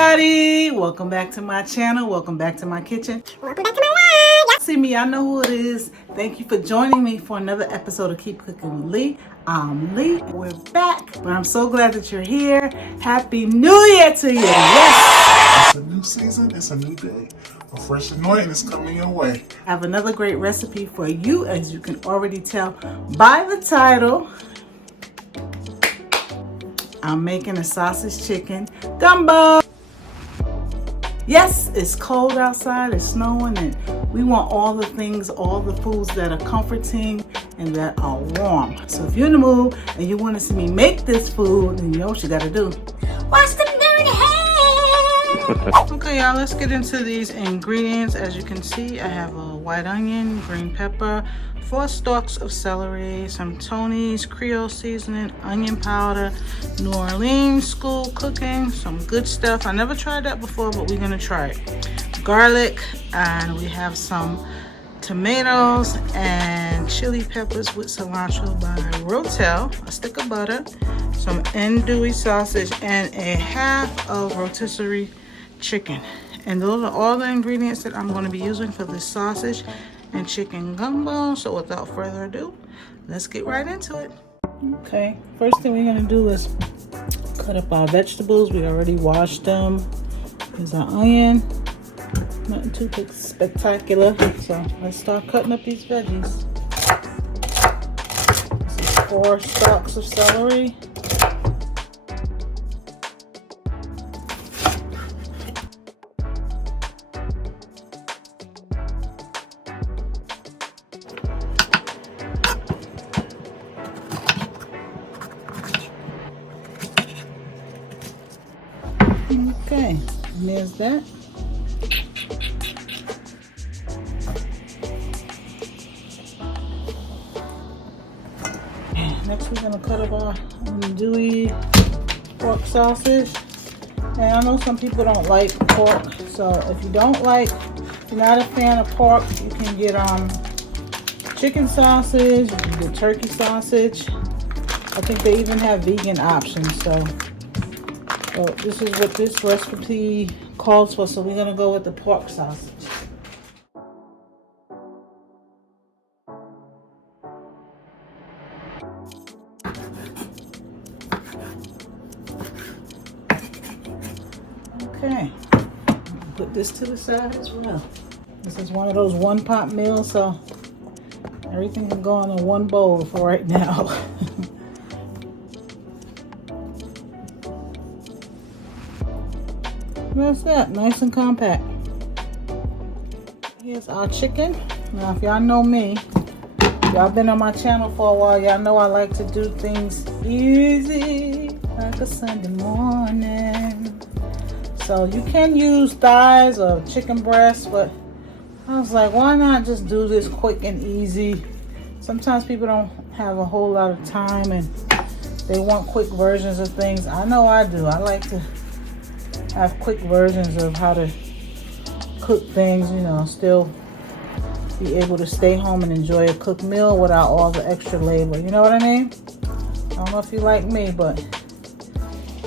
everybody, welcome back to my channel, welcome back to my kitchen, Welcome back to my live. see me, I know who it is. Thank you for joining me for another episode of Keep Cooking with Lee. I'm Lee, we're back, but I'm so glad that you're here. Happy New Year to you. Yes, it's a new season, it's a new day, a fresh anointing is coming your way. I have another great recipe for you, as you can already tell by the title. I'm making a sausage chicken gumbo. Yes, it's cold outside, it's snowing, and we want all the things, all the foods that are comforting and that are warm. So if you're in the mood and you want to see me make this food, then you know what you got to do. Watch them dirty hands. Okay, y'all, let's get into these ingredients. As you can see, I have a white onion, green pepper, 4 stalks of celery, some Tony's Creole seasoning, onion powder, New Orleans school cooking, some good stuff. I never tried that before, but we're gonna try it. Garlic, and we have some tomatoes and chili peppers with cilantro by Rotel, a stick of butter, some Andouille sausage, and a half of rotisserie chicken. And those are all the ingredients that I'm going to be using for this sausage and chicken gumbo. So without further ado, let's get right into it. Okay, first thing we're going to do is cut up our vegetables. We already washed them. Here's our onion. Nothing too spectacular. So let's start cutting up these veggies. This is 4 stalks of celery. Okay, and there's that. Next we're going to cut up our andouille pork sausage. And I know some people don't like pork, so if you don't like, if you're not a fan of pork, you can get chicken sausage, you can get turkey sausage. I think they even have vegan options, so this is what this recipe calls for, so we're going to go with the pork sausage. Okay, put this to the side as well. This is one of those one-pot meals, so everything can go in one bowl for right now. That's that, nice and compact. Here's our chicken. Now, if y'all know me, y'all been on my channel for a while, y'all know I like to do things easy, like a Sunday morning. So you can use thighs or chicken breasts, but I was like, why not just do this quick and easy? Sometimes people don't have a whole lot of time and they want quick versions of things. I know I do. I like to have quick versions of how to cook things, you know, still be able to stay home and enjoy a cooked meal without all the extra labor. You know what I mean? I don't know if you like me, but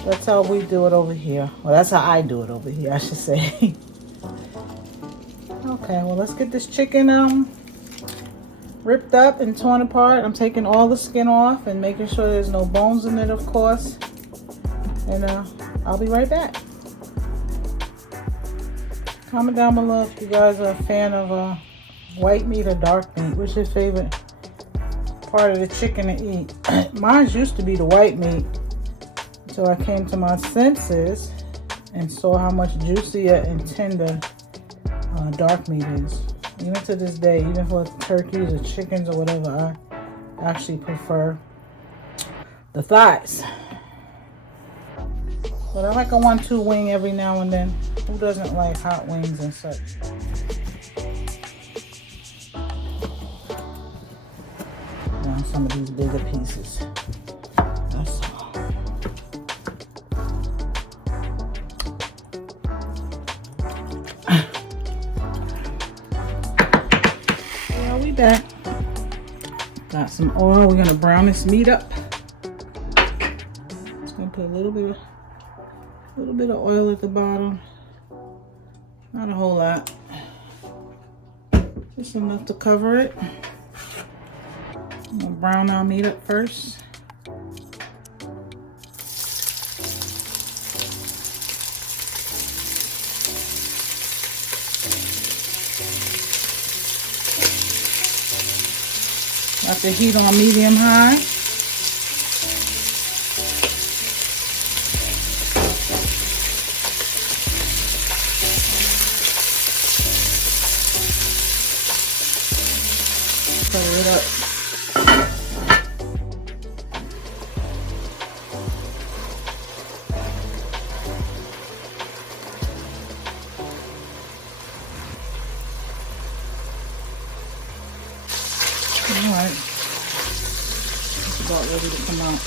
that's how we do it over here. Well, that's how I do it over here, I should say. Okay, well, let's get this chicken ripped up and torn apart. I'm taking all the skin off and making sure there's no bones in it, of course. And I'll be right back. Comment down below if you guys are a fan of white meat or dark meat. What's your favorite part of the chicken to eat? Mine used to be the white meat. So I came to my senses and saw how much juicier and tender dark meat is. Even to this day, even for turkeys or chickens or whatever, I actually prefer the thighs. But I like a 1-2 wing every now and then. Who doesn't like hot wings and such? Now some of these bigger pieces. That's all. Yeah, we back. Got some oil. We're gonna brown this meat up. Just gonna put a little bit of A little bit of oil at the bottom. Not a whole lot. Just enough to cover it. I'm gonna brown our meat up first. Got the heat on medium high. Cover it up. Alright. It's about ready to come out.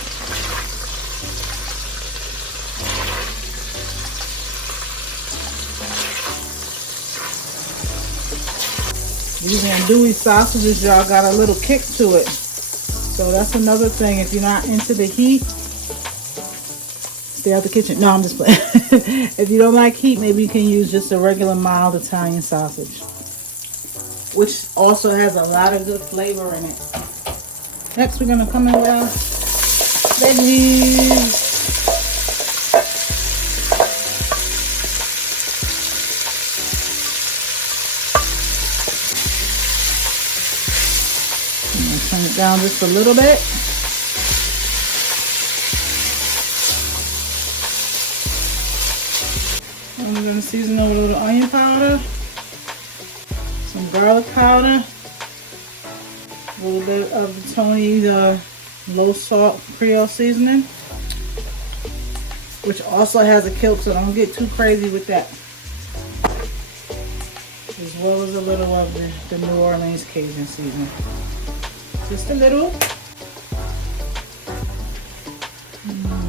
These andouille sausages, y'all, got a little kick to it. So that's another thing. If you're not into the heat, stay out the kitchen. No, I'm just playing. If you don't like heat, maybe you can use just a regular mild Italian sausage, which also has a lot of good flavor in it. Next, we're gonna come in with our veggies. I'm gonna turn it down just a little bit. And we're gonna season it with a little onion powder, some garlic powder, a little bit of the Tony's low salt Creole seasoning, which also has a kilt, so don't get too crazy with that. As well as a little of the New Orleans Cajun seasoning. Just a little.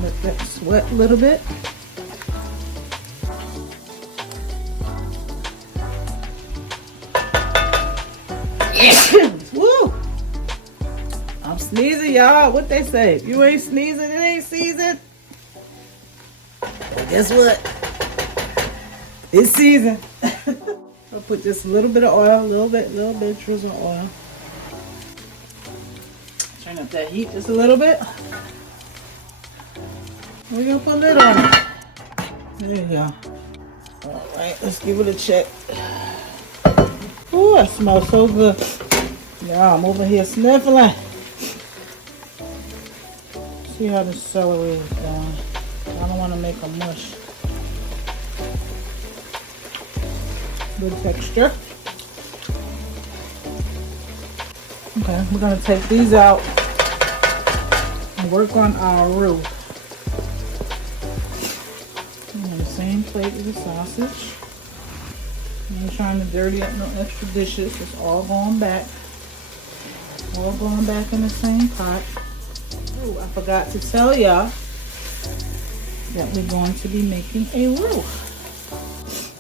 Let that sweat a little bit. Woo! I'm sneezing, y'all. What they say? If you ain't sneezing, it ain't seasoned. Well, guess what? It's seasoned. I'll put just a little bit of oil, a little bit drizzle of oil. Turn up that heat just a little bit. We're gonna put a lid on it. There you go. All right, let's give it a check. Ooh, that smells so good. Yeah, I'm over here sniffling. See how the celery is going. I don't want to make a mush. Good texture. Okay, we're gonna take these out and work on our roux. On the same plate as the sausage. I'm trying to dirty up no extra dishes. It's all going back. All going back in the same pot. Oh, I forgot to tell y'all that we're going to be making a roux.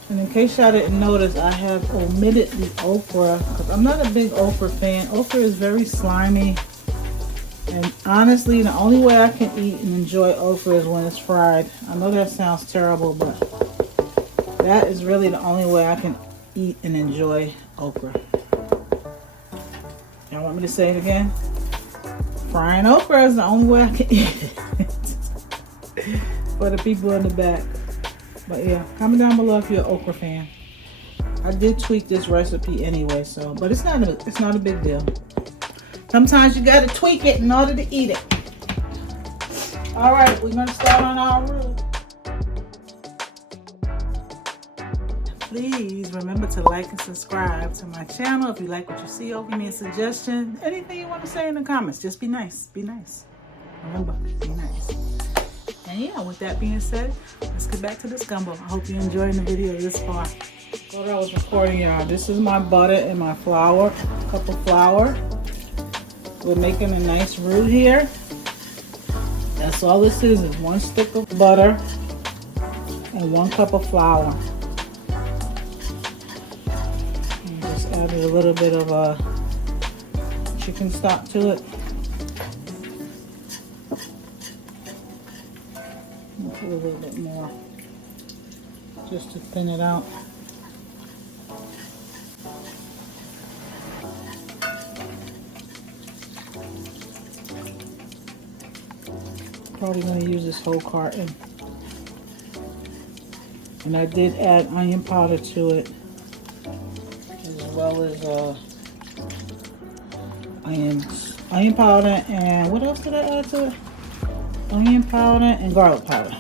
And in case y'all didn't notice, I have omitted the okra because I'm not a big okra fan. Okra is very slimy. And honestly, the only way I can eat and enjoy okra is when it's fried. I know that sounds terrible, but that is really the only way I can eat and enjoy okra. Y'all want me to say it again? Frying okra is the only way I can eat it. For the people in the back. But yeah, comment down below if you're an okra fan. I did tweak this recipe anyway, so but it's not a big deal. Sometimes you gotta tweak it in order to eat it. All right, we're gonna start on our roux. Please remember to like and subscribe to my channel if you like what you see. Or give me a suggestion. Anything you want to say in the comments. Just be nice. Be nice. Remember, be nice. And yeah, with that being said, let's get back to this gumbo. I hope you're enjoying the video this far. What I was recording, y'all. This is my butter and my flour. A cup of flour. We're making a nice roux here. That's all this is 1 stick of butter and 1 cup of flour. And just added a little bit of chicken stock to it. Put a little bit more. just to thin it out. Probably going to use this whole carton. And I did add onion powder to it, as well as onion powder, and what else did I add to it? Onion powder and garlic powder.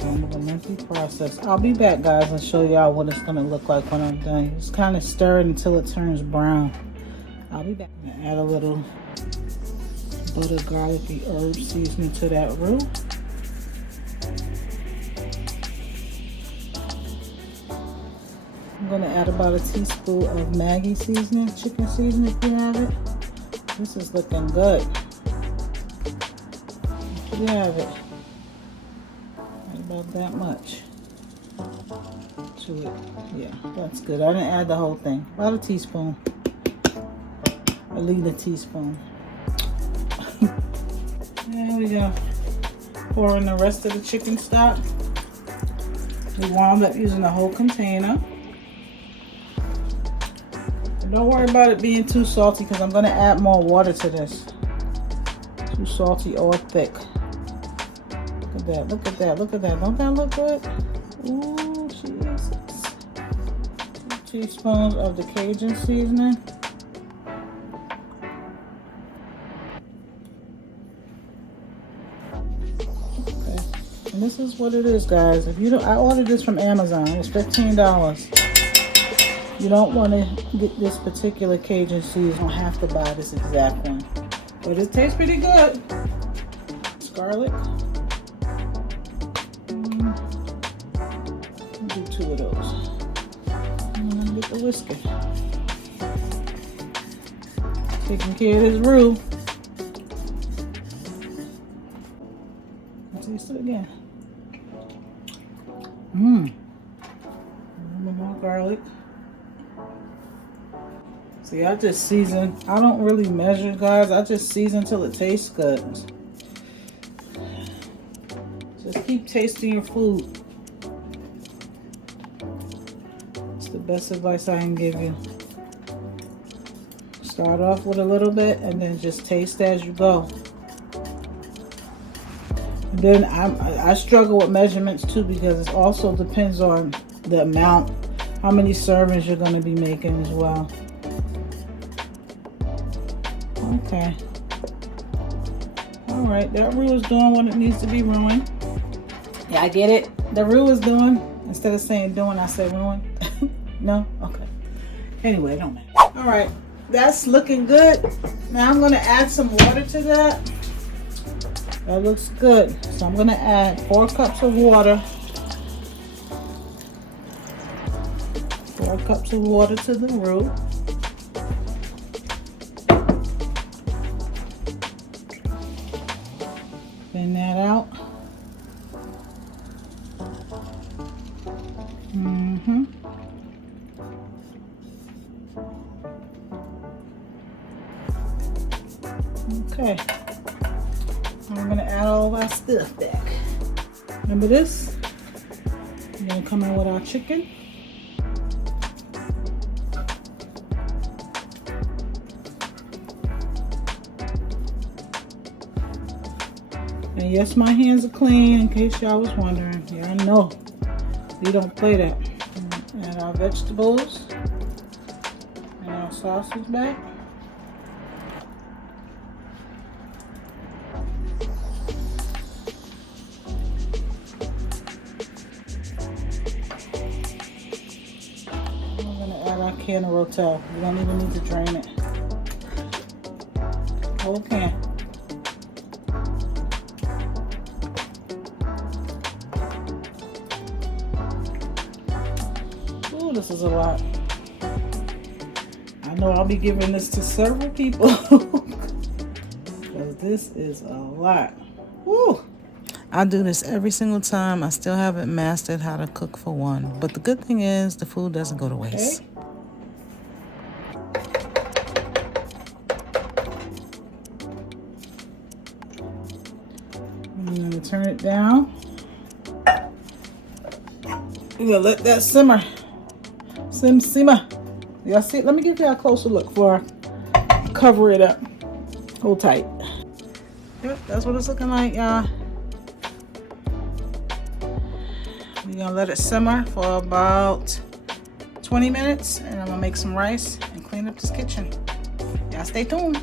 Kind of a lengthy process. I'll be back, guys, and show y'all what it's gonna look like when I'm done. Just kind of stir it until it turns brown. I'll be back. Add a little butter, garlicky herb seasoning to that roux. I'm gonna add about a teaspoon of Maggi seasoning, chicken seasoning if you have it. This is looking good. If you have it, add about that much to it. Yeah, that's good. I didn't add the whole thing. About a teaspoon. At least a teaspoon. There we go. Pour in the rest of the chicken stock. We wound up using the whole container. Don't worry about it being too salty because I'm going to add more water to this. Too salty or thick. Look at that, look at that, look at that. Don't that look good? Ooh, Jesus. 2 teaspoons of the Cajun seasoning. Okay. And this is what it is, guys. If you don't, I ordered this from Amazon. It's $15. You don't want to get this particular Cajun seasoning. You don't have to buy this exact one. But it tastes pretty good. It's garlic. I'll do 2 of those. And I'm going to get the whisker. Taking care of this roux. Let's taste it again. A little more garlic. See, I just season. I don't really measure, guys. I just season till it tastes good. Just keep tasting your food. It's the best advice I can give you. Start off with a little bit and then just taste as you go. And then I struggle with measurements too because it also depends on the amount, how many servings you're going to be making as well. Okay. Alright, that roux is doing what it needs to be ruined. Yeah, I get it. The roux is doing. Instead of saying doing, I say ruin. No? Okay. Anyway, it don't matter. Alright, that's looking good. Now I'm going to add some water to that. That looks good. So I'm going to add 4 cups of water. 4 cups of water to the roux. Thin that out. Okay. I'm going to add all of our stuff back. Remember this? We're going to come in with our chicken. And yes, my hands are clean, in case y'all was wondering. Yeah, I know. We don't play that. And our vegetables. And our sausage back. We're going to add our can of Rotel. You don't even need to drain it. Whole can. This is a lot. I know I'll be giving this to several people because this is a lot. Woo! I do this every single time. I still haven't mastered how to cook for one. But the good thing is the food doesn't go to waste. Okay. I'm going to turn it down. We're going to let that simmer. Simmer. Y'all see? Let me give you a closer look before I cover it up. Hold tight. Yep, that's what it's looking like, y'all. We're gonna let it simmer for about 20 minutes, and I'm gonna make some rice and clean up this kitchen. Y'all stay tuned.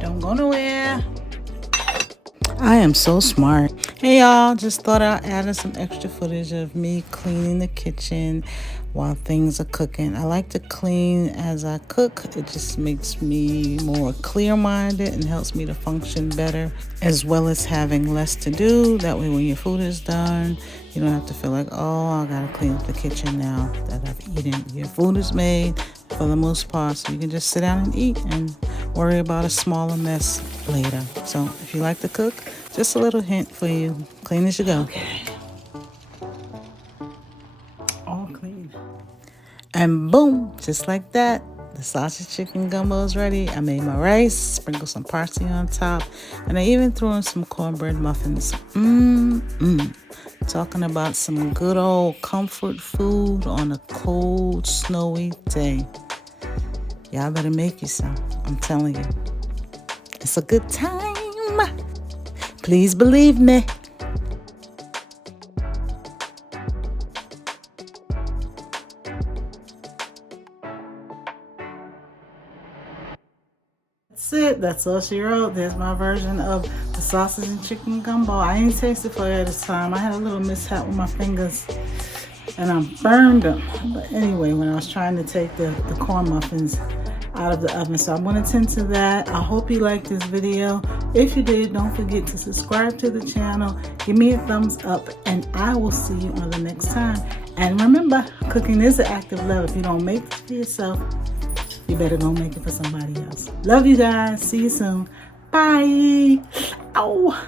Don't go nowhere. I am so smart. Hey y'all, just thought I added some extra footage of me cleaning the kitchen while things are cooking. I like to clean as I cook. It just makes me more clear-minded and helps me to function better, as well as having less to do. That way when your food is done, you don't have to feel like, oh, I gotta clean up the kitchen now that I've eaten. Your food is made for the most part, so you can just sit down and eat and worry about a smaller mess later. So if you like to cook, just a little hint for you. Clean as you go. Okay. All clean. And boom, just like that, the sausage chicken gumbo is ready. I made my rice, sprinkled some parsley on top, and I even threw in some cornbread muffins. Talking about some good old comfort food on a cold, snowy day. Y'all better make you some. I'm telling you. It's a good time. Please believe me. That's it. That's all she wrote. There's my version of the sausage and chicken gumbo. I ain't tasted for it this time. I had a little mishap with my fingers and I burned them. But anyway, when I was trying to take the corn muffins out of the oven. So I'm going to tend to that. I hope you liked this video. If you did, don't forget to subscribe to the channel. Give me a thumbs up and I will see you on the next time. And remember, cooking is an act of love. If you don't make it for yourself, you better go make it for somebody else. Love you guys. See you soon. Bye. Ow.